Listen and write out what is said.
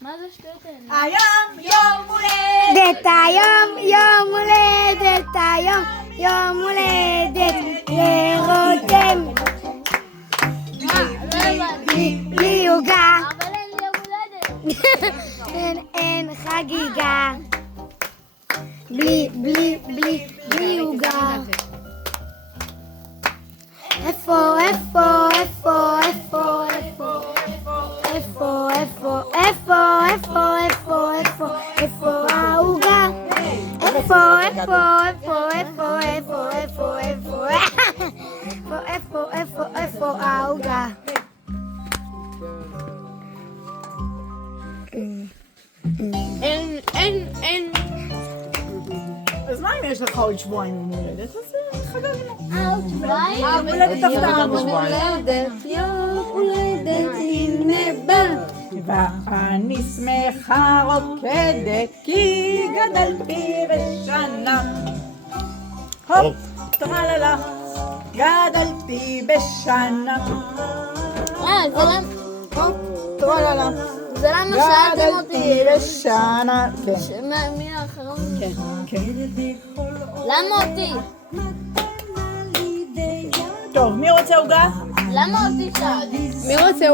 מה זה שטויות האלה? היום יום הולדת, היום יום הולדת, היום יום הולדת לרותם. בלי עוגה, אבל אין לי יום הולדת. אין חגיגה. בלי עוגה. איפה העוגה? איפה העוגה? אין. אז מה אם יש לך עוד שבועיים יום הולדת? אז חגגנו. עוד שבועיים? יום הולדת הפתעה. יום הולדת, הנה בא. ואני שמחה רוקדת כי גדלתי בשנה. הופ, טרללה, גדלתי בשנה. זה למה... הופ, טרללה, זה למה שאלתם אותי. גדלתי בשנה. כן, מי האחרון? כן. למה אותי? טוב, מי רוצה עוגה? למה אותי שאלת? מי רוצה